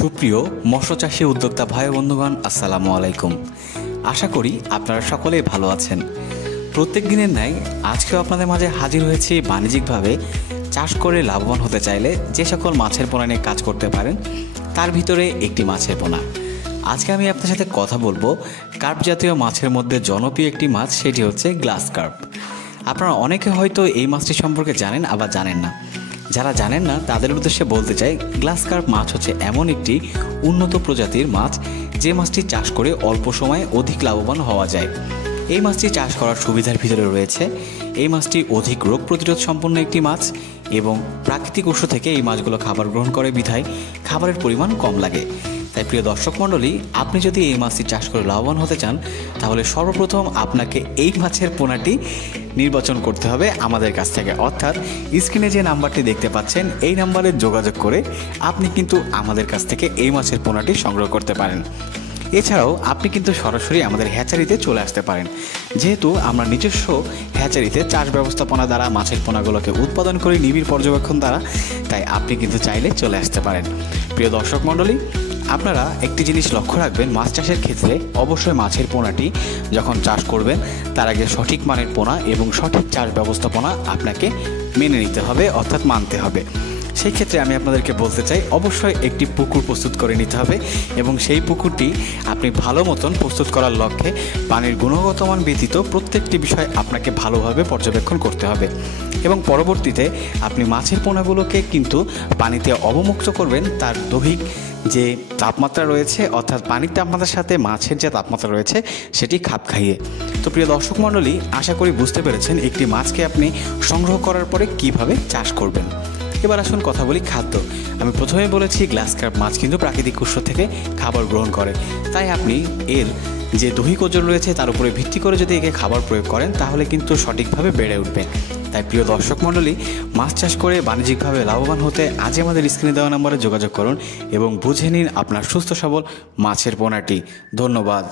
সুপ্রিয় মৎস্য চাষী উদ্যোক্তা ভাই বন্ধুগণ, আসসালামু আলাইকুম। আশা করি আপনারা সকলেই ভালো আছেন। প্রত্যেক দিনের ন্যায় আজকেও আপনাদের মাঝে হাজির হয়েছি বাণিজ্যিকভাবে চাষ করে লাভবান হতে চাইলে যে সকল মাছের পোনা নিয়ে কাজ করতে পারেন তার ভিতরে একটি মাছের পোনা। আজকে আমি আপনার সাথে কথা বলবো কার্প জাতীয় মাছের মধ্যে জনপ্রিয় একটি মাছ, সেটি হচ্ছে গ্লাস কার্প। আপনারা অনেকে হয়তো এই মাছটি সম্পর্কে জানেন, আবার জানেন না। যারা জানেন না তাদের উদ্দেশ্যে বলতে চাই, গ্লাস কার্প মাছ হচ্ছে এমন একটি উন্নত প্রজাতির মাছ যে মাছটি চাষ করে অল্প সময়ে অধিক লাভবান হওয়া যায়। এই মাছটি চাষ করার সুবিধার ভিতরে রয়েছে এই মাছটি অধিক রোগ প্রতিরোধ সম্পন্ন একটি মাছ এবং প্রাকৃতিক উৎস থেকে এই মাছগুলো খাবার গ্রহণ করে বিধায় খাবারের পরিমাণ কম লাগে। তাই প্রিয় দর্শক মণ্ডলী, আপনি যদি এই মাছটি চাষ করে লাভবান হতে চান তাহলে সর্বপ্রথম আপনাকে এই মাছের পোনাটি নির্বাচন করতে হবে আমাদের কাছ থেকে। অর্থাৎ স্ক্রিনে যে নাম্বারটি দেখতে পাচ্ছেন এই নাম্বারে যোগাযোগ করে আপনি কিন্তু আমাদের কাছ থেকে এই মাছের পোনাটি সংগ্রহ করতে পারেন। এছাড়াও আপনি কিন্তু সরাসরি আমাদের হ্যাচারিতে চলে আসতে পারেন, যেহেতু আমরা নিজস্ব হ্যাচারিতে চাষ ব্যবস্থাপনা দ্বারা মাছের পোনাগুলোকে উৎপাদন করি নিবিড় পর্যবেক্ষণ দ্বারা। তাই আপনি কিন্তু চাইলে চলে আসতে পারেন। প্রিয় দর্শক মণ্ডলী, আপনারা একটি জিনিস লক্ষ্য রাখবেন, মাছ চাষের ক্ষেত্রে অবশ্যই মাছের পোনাটি যখন চাষ করবেন তার আগে সঠিক মানের পোনা এবং সঠিক চাষ ব্যবস্থাপনা আপনাকে মেনে নিতে হবে, অর্থাৎ মানতে হবে। সেই ক্ষেত্রে আমি আপনাদেরকে বলতে চাই, অবশ্যই একটি পুকুর প্রস্তুত করে নিতে হবে এবং সেই পুকুরটি আপনি ভালো মতন প্রস্তুত করার লক্ষ্যে পানির গুণগত মান ব্যতীত প্রত্যেকটি বিষয় আপনাকে ভালোভাবে পর্যবেক্ষণ করতে হবে এবং পরবর্তীতে আপনি মাছের পোনাগুলোকে কিন্তু পানিতে অবমুক্ত করবেন তার দৈহিক যে তাপমাত্রা রয়েছে, অর্থাৎ পানির তাপমাত্রার সাথে মাছের যে তাপমাত্রা রয়েছে সেটি খাপ খাইয়ে। তো প্রিয় দর্শক মণ্ডলী, আশা করি বুঝতে পেরেছেন একটি মাছকে আপনি সংগ্রহ করার পরে কিভাবে চাষ করবেন। এবার আসুন কথা বলি খাদ্য। আমি প্রথমে বলেছি গ্লাস কার্প মাছ কিন্তু প্রাকৃতিক উৎস থেকে খাবার গ্রহণ করে, তাই আপনি এর যে দৈহিক ওজন রয়েছে তার উপরে ভিত্তি করে যদি একে খাবার প্রয়োগ করেন তাহলে কিন্তু সঠিকভাবে বেড়ে উঠবে। তাই প্রিয় দর্শক মণ্ডলী, মাছ চাষ করে বাণিজ্যিকভাবে লাভবান হতে আজই আমাদের স্ক্রিনে দেওয়া নম্বরে যোগাযোগ করুন এবং বুঝে নিন আপনার সুস্থ সবল মাছের পোনাটি। ধন্যবাদ।